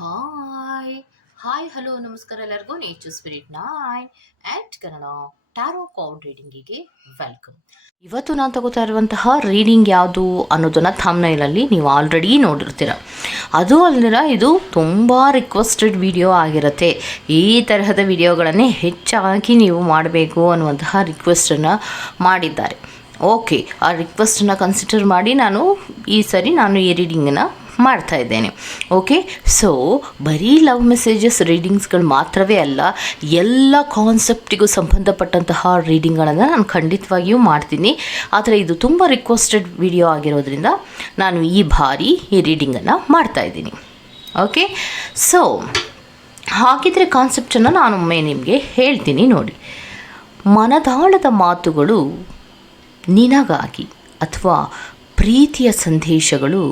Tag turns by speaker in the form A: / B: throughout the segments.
A: Hi hi hello ನಮಸ್ಕಾರ ಎಲ್ಲರಿಗೂ nature spirit nine and Kannada tarot card ರೀಡಿಂಗಿಗೆ welcome ಇವತ್ತು ನಾನು ತಗೋತಾ ಇರುವಂತಹ ರೀಡಿಂಗ್ ಯಾವುದು ಅನ್ನೋದನ್ನು ಥಾಮ್ನೈಲಲ್ಲಿ ನೀವು ಆಲ್ರೆಡಿ ನೋಡಿರ್ತೀರ. ಅದು ಅಲ್ದಿರ ಇದು ತುಂಬ ರಿಕ್ವೆಸ್ಟೆಡ್ ವಿಡಿಯೋ ಆಗಿರುತ್ತೆ. ಈ ತರಹದ ವಿಡಿಯೋಗಳನ್ನೇ ಹೆಚ್ಚಾಗಿ ನೀವು ಮಾಡಬೇಕು ಅನ್ನುವಂತಹ ರಿಕ್ವೆಸ್ಟನ್ನು ಮಾಡಿದ್ದಾರೆ. ಓಕೆ ಆ ರಿಕ್ವೆಸ್ಟನ್ನು ಕನ್ಸಿಡರ್ ಮಾಡಿ ನಾನು ಈ ಸರಿ ನಾನು ಈ ರೀಡಿಂಗನ್ನು ಮಾಡ್ತಾ ಇದ್ದೇನೆ. ಓಕೆ ಸೊ ಬರೀ ಲವ್ ಮೆಸೇಜಸ್ ರೀಡಿಂಗ್ಸ್ಗಳು ಮಾತ್ರವೇ ಅಲ್ಲ, ಎಲ್ಲ ಕಾನ್ಸೆಪ್ಟಿಗೂ ಸಂಬಂಧಪಟ್ಟಂತಹ ರೀಡಿಂಗ್ಗಳನ್ನು ನಾನು ಖಂಡಿತವಾಗಿಯೂ ಮಾಡ್ತೀನಿ. ಆದರೆ ಇದು ತುಂಬ ರಿಕ್ವೆಸ್ಟೆಡ್ ವಿಡಿಯೋ ಆಗಿರೋದ್ರಿಂದ ನಾನು ಈ ಬಾರಿ ಈ ರೀಡಿಂಗನ್ನು ಮಾಡ್ತಾ ಇದ್ದೀನಿ. ಓಕೆ ಸೊ ಹಾಗಿದ್ರೆ ಕಾನ್ಸೆಪ್ಟನ್ನು ನಾನೊಮ್ಮೆ ನಿಮಗೆ ಹೇಳ್ತೀನಿ ನೋಡಿ. ಮನದಾಳದ ಮಾತುಗಳು ನಿನಗಾಗಿ ಅಥವಾ ಪ್ರೀತಿಯ ಸಂದೇಶಗಳು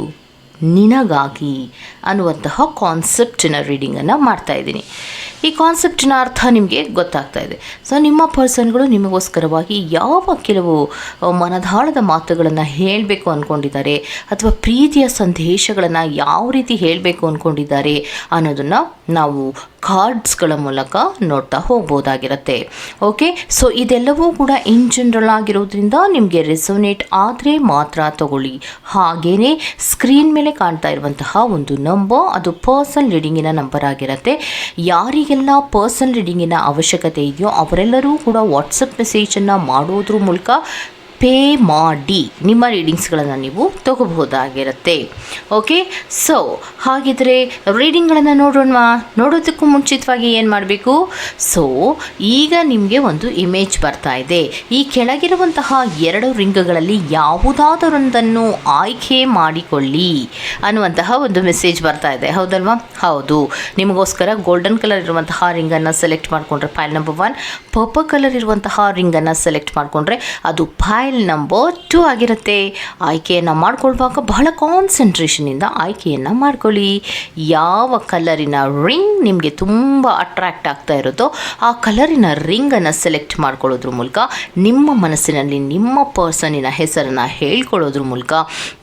A: ನಿನಗಾಗಿ ಅನ್ನುವಂತಹ ಕಾನ್ಸೆಪ್ಟಿನ ರೀಡಿಂಗನ್ನು ಮಾಡ್ತಾ ಇದ್ದೀನಿ. ಈ ಕಾನ್ಸೆಪ್ಟಿನ ಅರ್ಥ ನಿಮಗೆ ಗೊತ್ತಾಗ್ತಾ ಇದೆ. ಸೊ ನಿಮ್ಮ ಪರ್ಸನ್ಗಳು ನಿಮಗೋಸ್ಕರವಾಗಿ ಯಾವ ಕೆಲವು ಮನದಾಳದ ಮಾತುಗಳನ್ನು ಹೇಳಬೇಕು ಅಂದ್ಕೊಂಡಿದ್ದಾರೆ ಅಥವಾ ಪ್ರೀತಿಯ ಸಂದೇಶಗಳನ್ನು ಯಾವ ರೀತಿ ಹೇಳಬೇಕು ಅಂದ್ಕೊಂಡಿದ್ದಾರೆ ಅನ್ನೋದನ್ನು ನಾವು ಕಾರ್ಡ್ಸ್ಗಳ ಮೂಲಕ ನೋಡ್ತಾ ಹೋಗ್ಬೋದಾಗಿರುತ್ತೆ. ಓಕೆ ಸೊ ಇದೆಲ್ಲವೂ ಕೂಡ ಇನ್ ಜನರಲ್ ಆಗಿರೋದ್ರಿಂದ ನಿಮಗೆ ರೆಸೋನೇಟ್ ಆದರೆ ಮಾತ್ರ ತಗೊಳ್ಳಿ. ಹಾಗೇನೆ ಸ್ಕ್ರೀನ್ ಮೇಲೆ ಕಾಣ್ತಾ ಇರುವಂತಹ ಒಂದು ನಂಬರ್ ಅದು ಪರ್ಸನ್ ರೀಡಿಂಗಿನ ನಂಬರ್ ಆಗಿರುತ್ತೆ. ಯಾರಿಗೆಲ್ಲ ಪರ್ಸನ್ ರೀಡಿಂಗಿನ ಅವಶ್ಯಕತೆ ಇದೆಯೋ ಅವರೆಲ್ಲರೂ ಕೂಡ ವಾಟ್ಸಪ್ ಮೆಸೇಜನ್ನು ಮಾಡೋದ್ರ ಮೂಲಕ ಪೇ ಮಾಡಿ. ನಿಮ್ಮ ರೀಡಿಂಗ್ಸ್ಗಳನ್ನು ನೀವು ತಗೋಬಹುದಾಗಿರುತ್ತೆ. ಓಕೆ? ಸೊ ಹಾಗಿದ್ರೆ ರೀಡಿಂಗ್ಗಳನ್ನು ನೋಡೋಣ ನೋಡೋದಕ್ಕೂ ಮುಂಚಿತವಾಗಿ ಏನು ಮಾಡಬೇಕು? ಸೊ ಈಗ ನಿಮಗೆ ಒಂದು ಇಮೇಜ್ ಬರ್ತಾ ಇದೆ. ಈ ಕೆಳಗಿರುವಂತಹ ಎರಡು ರಿಂಗ್ಗಳಲ್ಲಿ ಯಾವುದಾದರೊಂದನ್ನು ಆಯ್ಕೆ ಮಾಡಿಕೊಳ್ಳಿ ಅನ್ನುವಂತಹ ಒಂದು ಮೆಸೇಜ್ ಬರ್ತಾ ಇದೆ. ಹೌದಲ್ವಾ? ಹೌದು. ನಿಮಗೋಸ್ಕರ ಗೋಲ್ಡನ್ ಕಲರ್ ಇರುವಂತಹ ರಿಂಗನ್ನು ಸೆಲೆಕ್ಟ್ ಮಾಡಿಕೊಂಡ್ರೆ pile number one purple colour ಇರುವಂತಹ ರಿಂಗನ್ನು ಸೆಲೆಕ್ಟ್ ಮಾಡಿಕೊಂಡ್ರೆ ಅದು ಫೈಲ್ ನಂಬರ್ ಟೂ ಆಗಿರುತ್ತೆ. ಆಯ್ಕೆಯನ್ನು ಮಾಡಿಕೊಳ್ಳುವಾಗ ಬಹಳ ಕಾನ್ಸಂಟ್ರೇಷನಿಂದ ಆಯ್ಕೆಯನ್ನು ಮಾಡ್ಕೊಳ್ಳಿ. ಯಾವ ಕಲರಿನ ರಿಂಗ್ ನಿಮಗೆ ತುಂಬ ಅಟ್ರ್ಯಾಕ್ಟ್ ಆಗ್ತಾ ಇರುತ್ತೋ ಆ ಕಲರಿನ ರಿಂಗನ್ನು ಸೆಲೆಕ್ಟ್ ಮಾಡ್ಕೊಳ್ಳೋದ್ರ ಮೂಲಕ ನಿಮ್ಮ ಮನಸ್ಸಿನಲ್ಲಿ ನಿಮ್ಮ ಪರ್ಸನಿನ ಹೆಸರನ್ನು ಹೇಳ್ಕೊಳ್ಳೋದ್ರ ಮೂಲಕ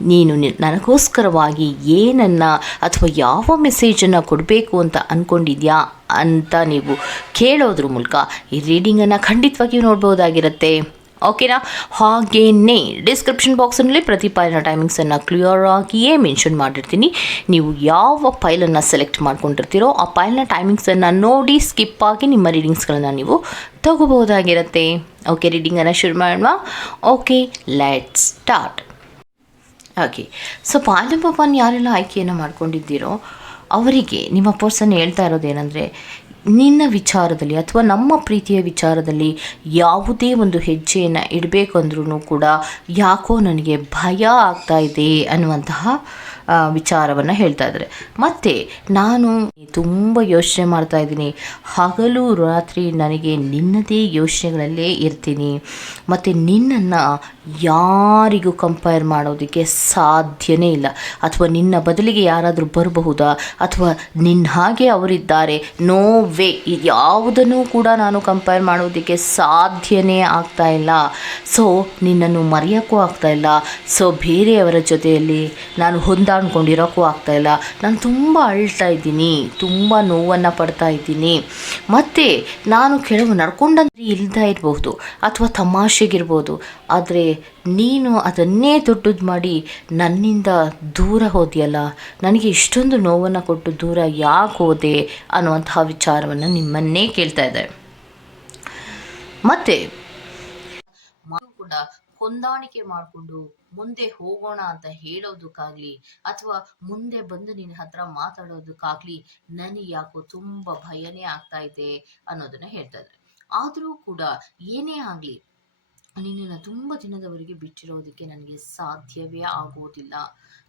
A: ನೀನು ನನಗೋಸ್ಕರವಾಗಿ ಏನನ್ನು ಅಥವಾ ಯಾವ ಮೆಸೇಜನ್ನು ಕೊಡಬೇಕು ಅಂತ ಅಂದ್ಕೊಂಡಿದ್ಯಾ ಅಂತ ನೀವು ಕೇಳೋದ್ರ ಮೂಲಕ ಈ ರೀಡಿಂಗನ್ನು ಖಂಡಿತವಾಗಿಯೂ ನೋಡ್ಬೋದಾಗಿರುತ್ತೆ. ಓಕೆನಾ? ಹಾಗೇನೇ ಡಿಸ್ಕ್ರಿಪ್ಷನ್ ಬಾಕ್ಸ್ನಲ್ಲಿ ಪ್ರತಿ ಫೈಲ್ನ ಟೈಮಿಂಗ್ಸನ್ನು ಕ್ಲಿಯರ್ ಆಗಿಯೇ ಮೆನ್ಷನ್ ಮಾಡಿರ್ತೀನಿ. ನೀವು ಯಾವ ಫೈಲನ್ನು ಸೆಲೆಕ್ಟ್ ಮಾಡ್ಕೊಂಡಿರ್ತೀರೋ ಆ ಫೈಲ್ನ ಟೈಮಿಂಗ್ಸನ್ನು ನೋಡಿ ಸ್ಕಿಪ್ ಆಗಿ ನಿಮ್ಮ ರೀಡಿಂಗ್ಸ್ಗಳನ್ನು ನೀವು ತಗೋಬಹುದಾಗಿರುತ್ತೆ. ಓಕೆ ರೀಡಿಂಗನ್ನು ಶುರು ಮಾಡುವ okay let start okay so pile number one ಯಾರೆಲ್ಲ ಆಯ್ಕೆಯನ್ನು ಮಾಡ್ಕೊಂಡಿದ್ದೀರೋ, ಅವರಿಗೆ ನಿಮ್ಮ ಪರ್ಸನ್ ಹೇಳ್ತಾ ಇರೋದೇನೆಂದರೆ ನಿನ್ನ ವಿಚಾರದಲ್ಲಿ ಅಥವಾ ನಮ್ಮ ಪ್ರೀತಿಯ ವಿಚಾರದಲ್ಲಿ ಯಾವುದೇ ಒಂದು ಹೆಜ್ಜೆಯನ್ನು ಇಡಬೇಕು ಅಂದ್ರೂ ಕೂಡ ಯಾಕೋ ನನಗೆ ಭಯ ಆಗ್ತಾ ಇದೆ ಅನ್ನುವಂತಹ ವಿಚಾರವನ್ನು ಹೇಳ್ತಾ ಇದ್ದಾರೆ. ಮತ್ತು ನಾನು ತುಂಬ ಯೋಚನೆ ಮಾಡ್ತಾ ಇದ್ದೀನಿ. ಹಗಲು ರಾತ್ರಿ ನನಗೆ ನಿನ್ನದೇ ಯೋಚನೆಗಳಲ್ಲೇ ಇರ್ತೀನಿ. ಮತ್ತು ನಿನ್ನನ್ನು ಯಾರಿಗೂ ಕಂಪೇರ್ ಮಾಡೋದಕ್ಕೆ ಸಾಧ್ಯನೇ ಇಲ್ಲ. ಅಥವಾ ನಿನ್ನ ಬದಲಿಗೆ ಯಾರಾದರೂ ಬರಬಹುದಾ? ಅಥವಾ ನಿನ್ನ ಹಾಗೆ ಅವರಿದ್ದಾರೆ. ನೋ ವೇ ಯಾವುದನ್ನು ಕೂಡ ನಾನು ಕಂಪೇರ್ ಮಾಡೋದಕ್ಕೆ ಸಾಧ್ಯನೇ ಆಗ್ತಾ ಇಲ್ಲ. ಸೊ ನಿನ್ನನ್ನು ಮರೆಯೋಕ್ಕೂ ಆಗ್ತಾ ಇಲ್ಲ. ಸೊ ಬೇರೆಯವರ ಜೊತೆಯಲ್ಲಿ ನಾನು ಹೊಂದಾಣ್ಕೊಂಡಿರೋಕ್ಕೂ ಆಗ್ತಾ ಇಲ್ಲ. ನಾನು ತುಂಬ ಅಳ್ತಾ ಇದ್ದೀನಿ. ತುಂಬ ನೋವನ್ನು ಪಡ್ತಾ ಇದ್ದೀನಿ. ಮತ್ತು ನಾನು ಕೆಲವು ನಡ್ಕೊಂಡಂದ್ರೆ ಇಲ್ತಾ ಇರಬಹುದು ಅಥವಾ ತಮಾಷೆಗಿರ್ಬೋದು. ಆದರೆ ನೀನು ಅದನ್ನೇ ದೊಡ್ಡದು ಮಾಡಿ ನನ್ನಿಂದ ದೂರ ಹೋದೆಯಲ್ಲ? ನನಗೆ ಇಷ್ಟೊಂದು ನೋವನ್ನು ಕೊಟ್ಟು ದೂರ ಯಾಕೆ ಹೋದೆ ಅನ್ನುವಂತಹ ವಿಚಾರವನ್ನು ನಿಮ್ಮನ್ನೇ ಕೇಳ್ತಾ ಇದೆ ಮತ್ತೆ ಕೂಡ ಹೊಂದಾಣಿಕೆ ಮಾಡಿಕೊಂಡು ಮುಂದೆ ಹೋಗೋಣ ಅಂತ ಹೇಳೋದಕ್ಕಾಗ್ಲಿ ಅಥವಾ ಮುಂದೆ ಬಂದು ನಿನ್ನ ಹತ್ರ ಮಾತಾಡೋದಕ್ಕಾಗ್ಲಿ ನನಗೆ ಯಾಕೋ ತುಂಬ ಭಯನೇ ಆಗ್ತಾ ಇದೆ ಅನ್ನೋದನ್ನ ಹೇಳ್ತಾ ಇದ್ದಾರೆ. ಆದರೂ ಕೂಡ ಏನೇ ಆಗಲಿ ನಿನ್ನನ್ನು ತುಂಬ ದಿನದವರೆಗೆ ಬಿಟ್ಟಿರೋದಕ್ಕೆ ನನಗೆ ಸಾಧ್ಯವೇ ಆಗೋದಿಲ್ಲ.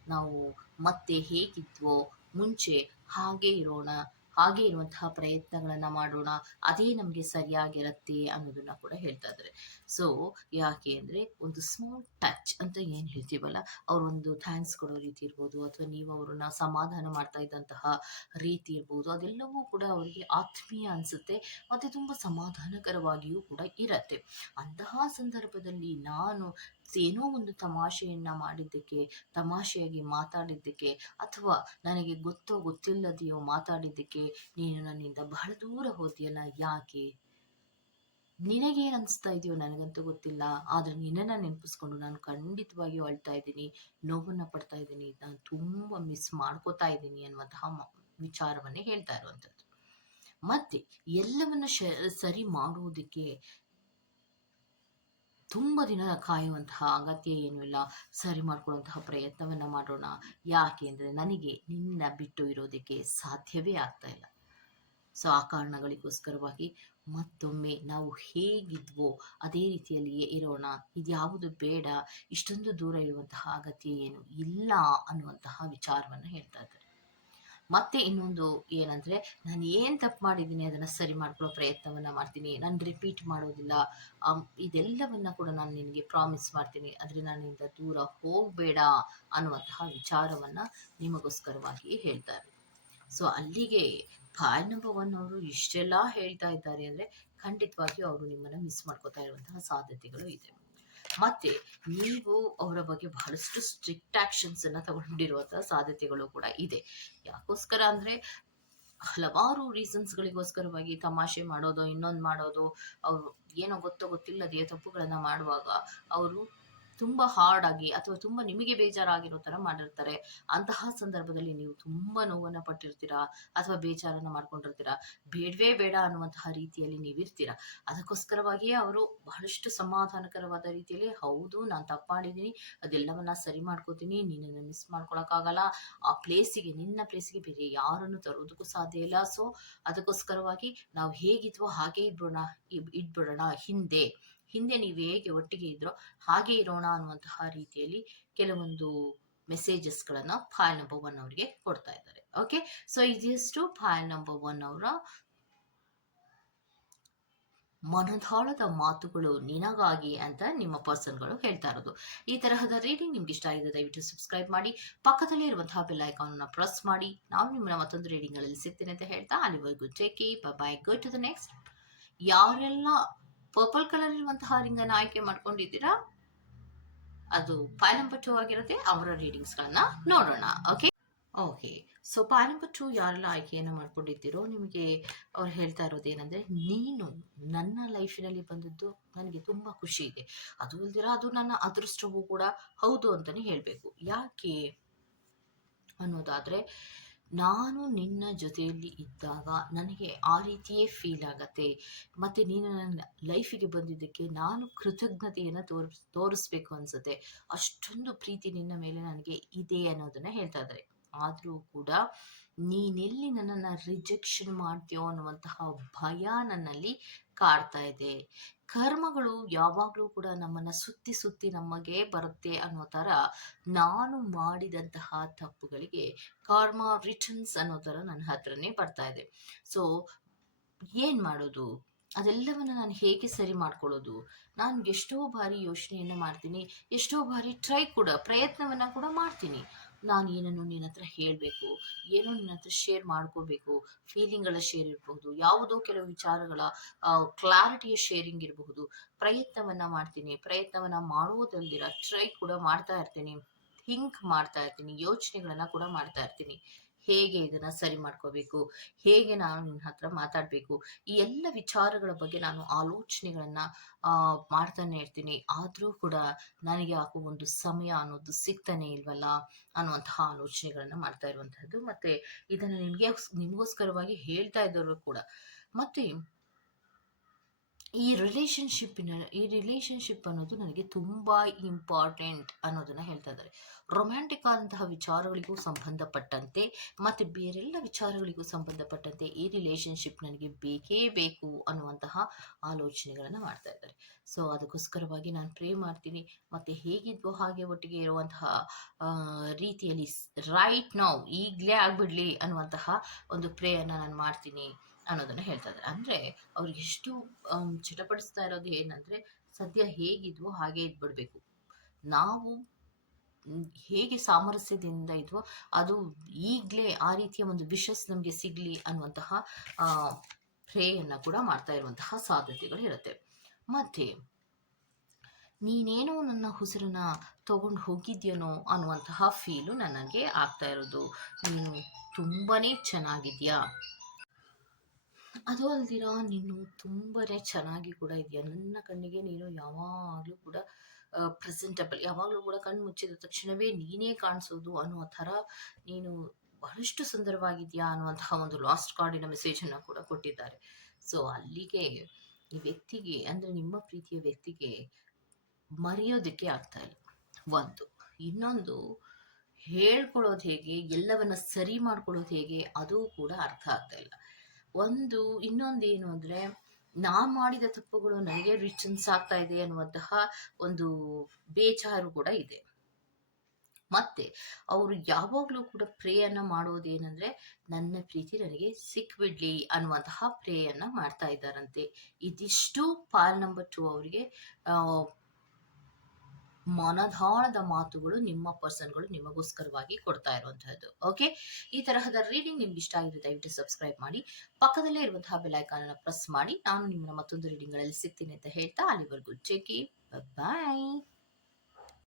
A: ನಾವು ಮತ್ತೆ ಹೇಗಿದ್ವೋ ಮುಂಚೆ ಹಾಗೆ ಇರೋಣ. ಹಾಗೆ ಇರುವಂತಹ ಪ್ರಯತ್ನಗಳನ್ನು ಮಾಡೋಣ, ಅದೇ ನಮಗೆ ಸರಿಯಾಗಿರುತ್ತೆ ಅನ್ನೋದನ್ನ ಕೂಡ ಹೇಳ್ತಾ ಇದ್ದಾರೆ. ಸೊ ಯಾಕೆ ಅಂದ್ರೆ ಒಂದು ಸ್ಮಾಲ್ ಟಚ್ ಅಂತ ಏನು ಹೇಳ್ತೀವಲ್ಲ ಒಂದು ಥ್ಯಾಂಕ್ಸ್ ಕೊಡೋ ರೀತಿ ಇರ್ಬೋದು, ಅಥವಾ ನೀವು ಅವ್ರನ್ನ ಸಮಾಧಾನ ಮಾಡ್ತಾ ಇದ್ದಂತಹ ರೀತಿ ಇರ್ಬೋದು, ಅದೆಲ್ಲವೂ ಕೂಡ ಅವರಿಗೆ ಆತ್ಮೀಯ ಅನ್ಸುತ್ತೆ, ಮತ್ತೆ ತುಂಬಾ ಸಮಾಧಾನಕರವಾಗಿಯೂ ಕೂಡ ಇರತ್ತೆ. ಅಂತಹ ಸಂದರ್ಭದಲ್ಲಿ ನಾನು ಏನೋ ಒಂದು ತಮಾಷೆಯನ್ನ ಮಾಡಿದ್ದಕ್ಕೆ, ತಮಾಷೆಯಾಗಿ ಮಾತಾಡಿದ್ದಕ್ಕೆ, ಅಥವಾ ನನಗೆ ಗೊತ್ತೋ ಗೊತ್ತಿಲ್ಲದೆಯೋ ಮಾತಾಡಿದ್ದಕ್ಕೆ ನೀನು ನನ್ನಿಂದ ಬಹಳ ದೂರ ಹೋದಿಯಲ್ಲ, ಯಾಕೆ? ನಿನಗೇನು ಅನಿಸ್ತಾ ಇದೆಯೋ ನನಗಂತೂ ಗೊತ್ತಿಲ್ಲ. ಆದರೆ ನಿನ್ನನ್ನು ನೆನಪಿಸ್ಕೊಂಡು ನಾನು ಖಂಡಿತವಾಗಿಯೂ ಅಳ್ತಾ ಇದ್ದೀನಿ, ನೋವನ್ನು ಪಡ್ತಾ ಇದ್ದೀನಿ, ನಾನು ತುಂಬ ಮಿಸ್ ಮಾಡ್ಕೋತಾ ಇದ್ದೀನಿ ಅನ್ನುವಂತಹ ವಿಚಾರವನ್ನೇ ಹೇಳ್ತಾ ಇರುವಂಥದ್ದು. ಮತ್ತೆ ಎಲ್ಲವನ್ನ ಶ, ಸರಿ ಮಾಡುವುದಕ್ಕೆ ತುಂಬ ದಿನ ಕಾಯುವಂತಹ ಅಗತ್ಯ ಏನೂ ಇಲ್ಲ. ಸರಿ ಮಾಡ್ಕೊಳ್ಳುವಂತಹ ಪ್ರಯತ್ನವನ್ನು ಮಾಡೋಣ. ಯಾಕೆ ಅಂದರೆ ನನಗೆ ನಿನ್ನ ಬಿಟ್ಟು ಇರೋದಕ್ಕೆ ಸಾಧ್ಯವೇ ಆಗ್ತಾ ಇಲ್ಲ. ಸೊ, ಆ ಕಾರಣಗಳಿಗೋಸ್ಕರವಾಗಿ ಮತ್ತೊಮ್ಮೆ ನಾವು ಹೇಗಿದ್ವೋ ಅದೇ ರೀತಿಯಲ್ಲಿಯೇ ಇರೋಣ. ಇದ್ಯಾವುದು ಬೇಡ. ಇಷ್ಟೊಂದು ದೂರ ಇರುವಂತಹ ಅಗತ್ಯ ಏನು ಇಲ್ಲ ಅನ್ನುವಂತಹ ವಿಚಾರವನ್ನು ಹೇಳ್ತಾ ಇದ್ದಾರೆ. ಮತ್ತೆ ಇನ್ನೊಂದು ಏನಂದ್ರೆ, ನಾನು ಏನು ತಪ್ಪು ಮಾಡಿದ್ದೀನಿ ಅದನ್ನು ಸರಿ ಮಾಡ್ಕೊಳ್ಳೋ ಪ್ರಯತ್ನವನ್ನು ಮಾಡ್ತೀನಿ, ನಾನು ರಿಪೀಟ್ ಮಾಡೋದಿಲ್ಲ ಇದೆಲ್ಲವನ್ನ ಕೂಡ ನಾನು ನಿನಗೆ ಪ್ರಾಮಿಸ್ ಮಾಡ್ತೀನಿ. ಆದರೆ ನನ್ನಿಂದ ದೂರ ಹೋಗಬೇಡ ಅನ್ನುವಂತಹ ವಿಚಾರವನ್ನು ನಿಮಗೋಸ್ಕರವಾಗಿ ಹೇಳ್ತಾರೆ ಸೊ ಅಲ್ಲಿಗೆ ಒನ್ ಅವರು ಇಷ್ಟೆಲ್ಲ ಹೇಳ್ತಾ ಇದ್ದಾರೆ ಅಂದರೆ ಖಂಡಿತವಾಗಿಯೂ ಅವರು ನಿಮ್ಮನ್ನು ಮಿಸ್ ಮಾಡ್ಕೋತಾ ಇರುವಂತಹ ಸಾಧ್ಯತೆಗಳು ಇದೆ. ಮತ್ತೆ ನೀವು ಅವರ ಬಗ್ಗೆ ಬಹಳಷ್ಟು ಸ್ಟ್ರಿಕ್ಟ್ ಆಕ್ಷನ್ಸ್ ಅನ್ನ ತಗೊಂಡಿರುವಂತಹ ಸಾಧ್ಯತೆಗಳು ಕೂಡ ಇದೆ. ಯಾಕೋಸ್ಕರ ಅಂದ್ರೆ ಹಲವಾರು ರೀಸನ್ಸ್ಗಳಿಗೋಸ್ಕರವಾಗಿ ತಮಾಷೆ ಮಾಡೋದು, ಇನ್ನೊಂದು ಮಾಡೋದು, ಅವರು ಏನೋ ಗೊತ್ತೋ ಗೊತ್ತಿಲ್ಲದೆಯೋ ತಪ್ಪುಗಳನ್ನ ಮಾಡುವಾಗ ಅವರು ತುಂಬ ಹಾರ್ಡ್ ಆಗಿ ಅಥವಾ ತುಂಬಾ ನಿಮಗೆ ಬೇಜಾರಾಗಿರೋ ಥರ ಮಾಡಿರ್ತಾರೆ. ಅಂತಹ ಸಂದರ್ಭದಲ್ಲಿ ನೀವು ತುಂಬಾ ನೋವನ್ನ ಪಟ್ಟಿರ್ತೀರಾ ಅಥವಾ ಬೇಜಾರನ್ನ ಮಾಡ್ಕೊಂಡಿರ್ತೀರಾ? ಬೇಡವೇ ಬೇಡ ಅನ್ನುವಂತಹ ರೀತಿಯಲ್ಲಿ ನೀವಿರ್ತೀರಾ? ಅದಕ್ಕೋಸ್ಕರವಾಗಿಯೇ ಅವರು ಬಹಳಷ್ಟು ಸಮಾಧಾನಕರವಾದ ರೀತಿಯಲ್ಲಿ, ಹೌದು, ನಾನು ತಪ್ಪು ಮಾಡಿದ್ದೀನಿ ಅದೆಲ್ಲವನ್ನ ಸರಿ ಮಾಡ್ಕೋತೀನಿ, ನಿನ್ನನ್ನು ಮಿಸ್ ಮಾಡ್ಕೊಳಕ್ಕಾಗಲ್ಲ. ಆ ಪ್ಲೇಸಿಗೆ ನಿನ್ನ ಪ್ಲೇಸಿಗೆ ಬೇರೆ ಯಾರನ್ನು ತರೋದಕ್ಕೂ ಸಾಧ್ಯ ಇಲ್ಲ. ಸೊ ಅದಕ್ಕೋಸ್ಕರವಾಗಿ ನಾವು ಹೇಗಿದ್ವೋ ಹಾಗೆ ಇದ್ಬಿಡೋಣ ಇಟ್ಬಿಡೋಣ ಹಿಂದೆ. ಹಿಂದೆ ನೀವು ಹೇಗೆ ಒಟ್ಟಿಗೆ ಇದ್ರೋ ಹಾಗೆ ಇರೋಣ ಅನ್ನುವಂತಹ ರೀತಿಯಲ್ಲಿ ಕೆಲವೊಂದು ಮೆಸೇಜಸ್ಗಳನ್ನು ಫೈಲ್ ನಂಬರ್ ಒನ್ ಅವರಿಗೆ ಕೊಡ್ತಾ ಇದ್ದಾರೆ. ಓಕೆ ಸೊ ಇದಿಷ್ಟು ಫೈಲ್ ನಂಬರ್ ಒನ್ ಅವರ ಮನದಾಳದ ಮಾತುಗಳು ನಿನಗಾಗಿ ಅಂತ ನಿಮ್ಮ ಪರ್ಸನ್ಗಳು ಹೇಳ್ತಾ ಇರೋದು. ಈ ತರಹದ ರೀಡಿಂಗ್ ನಿಮ್ಗೆ ಇಷ್ಟ ಆಗಿದೆ, ದಯವಿಟ್ಟು ಸಬ್ಸ್ಕ್ರೈಬ್ ಮಾಡಿ. ಪಕ್ಕದಲ್ಲಿ ಇರುವಂತಹ ಬೆಲ್ ಐಕಾನ್ ಪ್ರೆಸ್ ಮಾಡಿ. ನಾವು ನಿಮ್ಮನ್ನ ಮತ್ತೊಂದು ರೀಡಿಂಗ್ ಅಲ್ಲಿ ಸಿಗ್ತೇನೆ ಅಂತ ಹೇಳ್ತಾ, ಅಲ್ಲಿವರೆಗೂ take bye go to the next ಯಾರೆಲ್ಲ ಪರ್ಪಲ್ ಕಲರ್ ಇರುವಂತಹ ರಿಂಗ್ ಅನ್ನ ಆಯ್ಕೆ ಮಾಡ್ಕೊಂಡಿದ್ದೀರಾ? ಅದು ಫೈಲ್ ನಂಬರ್ ಟೂ ಆಗಿರುತ್ತೆ, ಅವರ ರೀಡಿಂಗ್ಸ್ ಗಳನ್ನ ನೋಡೋಣ okay okay so pile number two ಯಾರೆಲ್ಲ ಆಯ್ಕೆಯನ್ನು ಮಾಡ್ಕೊಂಡಿದ್ದೀರೋ, ನಿಮಗೆ ಅವ್ರು ಹೇಳ್ತಾ ಇರೋದು ಏನಂದ್ರೆ, ನೀನು ನನ್ನ ಲೈಫಿನಲ್ಲಿ ಬಂದದ್ದು ನನಗೆ ತುಂಬಾ ಖುಷಿ ಇದೆ. ಅದು ಅಲ್ದಿರ ಅದು ನನ್ನ ಅದೃಷ್ಟವೂ ಕೂಡ ಹೌದು ಅಂತಾನೆ ಹೇಳಬೇಕು. ಯಾಕೆ ಅನ್ನೋದಾದ್ರೆ ನಾನು ನಿನ್ನ ಜೊತೆಯಲ್ಲಿ ಇದ್ದಾಗ ನನಗೆ ಆ ರೀತಿಯೇ ಫೀಲ್ ಆಗತ್ತೆ. ಮತ್ತು ನೀನು ನನ್ನ ಲೈಫಿಗೆ ಬಂದಿದ್ದಕ್ಕೆ ನಾನು ಕೃತಜ್ಞತೆಯನ್ನು ತೋರಿಸ್ ತೋರಿಸ್ಬೇಕು ಅನ್ಸುತ್ತೆ. ಅಷ್ಟೊಂದು ಪ್ರೀತಿ ನಿನ್ನ ಮೇಲೆ ನನಗೆ ಇದೆ ಅನ್ನೋದನ್ನು ಹೇಳ್ತಾ ಇದ್ದಾರೆ ಆದರೂ ಕೂಡ ನೀನೆಲ್ಲಿ ನನ್ನನ್ನು ರಿಜೆಕ್ಷನ್ ಮಾಡ್ತೀಯೋ ಅನ್ನುವಂತಹ ಭಯ ನನ್ನಲ್ಲಿ ಕಾಡ್ತಾ ಇದೆ. ಕರ್ಮಗಳು ಯಾವಾಗಲೂ ಕೂಡ ನಮ್ಮನ್ನ ಸುತ್ತಿ ಸುತ್ತಿ ನಮಗೆ ಬರುತ್ತೆ ಅನ್ನೋ ತರ ನಾನು ಮಾಡಿದಂತಹ ತಪ್ಪುಗಳಿಗೆ ಕಾರ್ಮ ರಿಟರ್ನ್ಸ್ ಅನ್ನೋ ತರ ನನ್ನ ಹತ್ರನೇ ಬರ್ತಾ ಇದೆ. ಸೊ ಏನ್ ಮಾಡೋದು? ಅದೆಲ್ಲವನ್ನ ನಾನು ಹೇಗೆ ಸರಿ ಮಾಡ್ಕೊಳ್ಳೋದು? ನಾನು ಎಷ್ಟೋ ಬಾರಿ ಯೋಚನೆಯನ್ನು ಮಾಡ್ತೀನಿ, ಎಷ್ಟೋ ಬಾರಿ ಟ್ರೈ ಕೂಡ, ಪ್ರಯತ್ನವನ್ನ ಕೂಡ ಮಾಡ್ತೀನಿ. ನಾನು ಏನನ್ನು ನಿನ್ನ ಹತ್ರ ಹೇಳಬೇಕು ಏನೋ ನಿನ್ನ ಹತ್ರ ಶೇರ್ ಮಾಡ್ಕೋಬೇಕು ಫೀಲಿಂಗ್ಗಳ ಶೇರ್ ಇರಬಹುದು, ಯಾವುದೋ ಕೆಲವು ವಿಚಾರಗಳ ಕ್ಲಾರಿಟಿಯ ಶೇರಿಂಗ್ ಇರಬಹುದು, ಪ್ರಯತ್ನವನ್ನ ಮಾಡ್ತೀನಿ, ಪ್ರಯತ್ನವನ್ನ ಮಾಡುವುದಲ್ಲದಿರ ಟ್ರೈ ಕೂಡ ಮಾಡ್ತಾ ಇರ್ತೀನಿ ಥಿಂಕ್ ಮಾಡ್ತಾ ಇರ್ತೀನಿ, ಯೋಚನೆಗಳನ್ನ ಕೂಡ ಮಾಡ್ತಾ ಇರ್ತೀನಿ. ಹೇಗೆ ಇದನ್ನ ಸರಿ ಮಾಡ್ಕೋಬೇಕು? ಹೇಗೆ ನಾನು ನಿನ್ನ ಹತ್ರ ಮಾತಾಡಬೇಕು? ಈ ಎಲ್ಲ ವಿಚಾರಗಳ ಬಗ್ಗೆ ನಾನು ಆಲೋಚನೆಗಳನ್ನ ಆ, ಮಾಡ್ತಾನೆ ಇರ್ತೀನಿ. ಆದರೂ ಕೂಡ ನನಗೆ ಯಾಕೋ ಒಂದು ಸಮಯ ಅನ್ನೋದು ಸಿಗ್ತಾನೆ ಇಲ್ವಲ್ಲ ಅನ್ನುವಂತಹ ಆಲೋಚನೆಗಳನ್ನ ಮಾಡ್ತಾ ಇರುವಂತಹದ್ದು. ಮತ್ತೆ ಇದನ್ನ ನಿಮಗೆ ನಿಮಗೋಸ್ಕರವಾಗಿ ಹೇಳ್ತಾ ಇದ್ದವರು ಕೂಡ. ಮತ್ತೆ ಈ ರಿಲೇಶನ್ಶಿಪ್ಪಿನ ಈ ರಿಲೇಶನ್ಶಿಪ್ ಅನ್ನೋದು ನನಗೆ ತುಂಬ ಇಂಪಾರ್ಟೆಂಟ್ ಅನ್ನೋದನ್ನು ಹೇಳ್ತಾ ಇದ್ದಾರೆ. ರೊಮ್ಯಾಂಟಿಕ್ ಆದಂತಹ ವಿಚಾರಗಳಿಗೂ ಸಂಬಂಧಪಟ್ಟಂತೆ ಮತ್ತು ಬೇರೆಲ್ಲ ವಿಚಾರಗಳಿಗೂ ಸಂಬಂಧಪಟ್ಟಂತೆ ಈ ರಿಲೇಶನ್ಶಿಪ್ ನನಗೆ ಬೇಕೇ ಬೇಕು ಅನ್ನುವಂತಹ ಆಲೋಚನೆಗಳನ್ನು ಮಾಡ್ತಾ ಇದ್ದಾರೆ. ಸೊ ಅದಕ್ಕೋಸ್ಕರವಾಗಿ ನಾನು ಪ್ರೇ ಮಾಡ್ತೀನಿ. ಮತ್ತು ಹೇಗಿದ್ವೋ ಹಾಗೆ ಒಟ್ಟಿಗೆ ಇರುವಂತಹ ರೀತಿಯಲ್ಲಿ ರೈಟ್ ನಾವು ಈಗಲೇ ಆಗ್ಬಿಡಲಿ ಅನ್ನುವಂತಹ ಒಂದು ಪ್ರೇಯನ್ನು ನಾನು ಮಾಡ್ತೀನಿ. ಅನ್ನೋದನ್ನ ಹೇಳ್ತಾ ಇದ್ದಾರೆ ಅಂದರೆ ಅವ್ರಿಗೆ ಎಷ್ಟು ಚಟಪಡಿಸ್ತಾ ಇರೋದು ಏನಂದರೆ ಸದ್ಯ ಹೇಗಿದ್ವೋ ಹಾಗೆ ಇದ್ಬಿಡ್ಬೇಕು. ನಾವು ಹೇಗೆ ಸಾಮರಸ್ಯದಿಂದ ಇದ್ವೋ ಅದು ಈಗಲೇ ಆ ರೀತಿಯ ಒಂದು ವಿಷಸ್ ನಮಗೆ ಸಿಗಲಿ ಅನ್ನುವಂತಹ ಪ್ರೇಯನ್ನು ಕೂಡ ಮಾಡ್ತಾ ಇರುವಂತಹ ಸಾಧ್ಯತೆಗಳು ಇರುತ್ತೆ. ಮತ್ತೆ ನೀನೇನೋ ನನ್ನ ಉಸಿರನ್ನ ತಗೊಂಡು ಹೋಗಿದ್ಯೇನೋ ಅನ್ನುವಂತಹ ಫೀಲು ನನಗೆ ಆಗ್ತಾ ಇರೋದು. ನೀನು ತುಂಬಾ ಚೆನ್ನಾಗಿದ್ಯಾ? ಅದು ಅಲ್ದಿರ, ನೀನು ತುಂಬಾ ಚೆನ್ನಾಗಿ ಕೂಡ ಇದೆಯಾ? ನನ್ನ ಕಣ್ಣಿಗೆ ನೀನು ಯಾವಾಗಲೂ ಕೂಡ ಪ್ರೆಸೆಂಟಬಲ್ ಯಾವಾಗಲೂ ಕೂಡ ಕಣ್ಣು ಮುಚ್ಚಿದ ತಕ್ಷಣವೇ ನೀನೇ ಕಾಣಿಸೋದು ಅನ್ನೋ ಥರ ನೀನು ಬಹಳಷ್ಟು ಸುಂದರವಾಗಿದೆಯಾ ಅನ್ನುವಂತಹ ಒಂದು ಲಾಸ್ಟ್ ಕಾರ್ಡಿನ ಮೆಸೇಜನ್ನು ಕೂಡ ಕೊಟ್ಟಿದ್ದಾರೆ. ಸೊ ಅಲ್ಲಿಗೆ ಈ ವ್ಯಕ್ತಿಗೆ, ಅಂದರೆ ನಿಮ್ಮ ಪ್ರೀತಿಯ ವ್ಯಕ್ತಿಗೆ ಮರೆಯೋದಕ್ಕೆ ಆಗ್ತಾ ಇಲ್ಲ. ಒಂದು. ಇನ್ನೊಂದು, ಹೇಳ್ಕೊಳ್ಳೋದು ಹೇಗೆ, ಎಲ್ಲವನ್ನ ಸರಿ ಮಾಡ್ಕೊಳ್ಳೋದು ಹೇಗೆ, ಅದು ಕೂಡ ಅರ್ಥ ಆಗ್ತಾ ಇಲ್ಲ. ಒಂದು ಇನ್ನೊಂದೇನು ಅಂದರೆ ನಾ ಮಾಡಿದ ತಪ್ಪುಗಳು ನನಗೆ ರಿಚನ್ಸ್ ಆಗ್ತಾ ಇದೆ ಅನ್ನುವಂತಹ ಒಂದು ಬೇಜಾರು ಕೂಡ ಇದೆ. ಮತ್ತೆ ಅವರು ಯಾವಾಗಲೂ ಕೂಡ ಪ್ರೇಯನ್ನ ಮಾಡೋದೇನೆಂದ್ರೆ, ನನ್ನ ಪ್ರೀತಿ ನನಗೆ ಸಿಕ್ಬಿಡ್ಲಿ ಅನ್ನುವಂತಹ ಪ್ರೇಯನ್ನ ಮಾಡ್ತಾ ಇದ್ದಾರಂತೆ. ಇದಿಷ್ಟು ಪಾಲ್ ನಂಬರ್ ಟು ಅವರಿಗೆ ಮನದಾಳದ ಮಾತುಗಳು ನಿಮ್ಮ ಪರ್ಸನ್ಗಳು ನಿಮಗೋಸ್ಕರವಾಗಿ ಕೊಡ್ತಾ ಇರುವಂತಹದ್ದು. ಓಕೆ ಈ ತರಹದ ರೀಡಿಂಗ್ ನಿಮ್ಗೆ ಇಷ್ಟ ಆಗಿದೆ ದಯವಿಟ್ಟು ಸಬ್ಸ್ಕ್ರೈಬ್ ಮಾಡಿ. ಪಕ್ಕದಲ್ಲೇ ಇರುವಂತಹ ಬೆಲೈಕಾನ್ ಅನ್ನು ಪ್ರೆಸ್ ಮಾಡಿ. ನಾನು ನಿಮ್ಮನ್ನ ಮತ್ತೊಂದು ರೀಡಿಂಗ್ಗಳಲ್ಲಿ ಸಿಗ್ತೀನಿ ಅಂತ ಹೇಳ್ತಾ ಅಲ್ಲಿವರೆಗೂ. ಚೆಕಿ ಬಾಯ್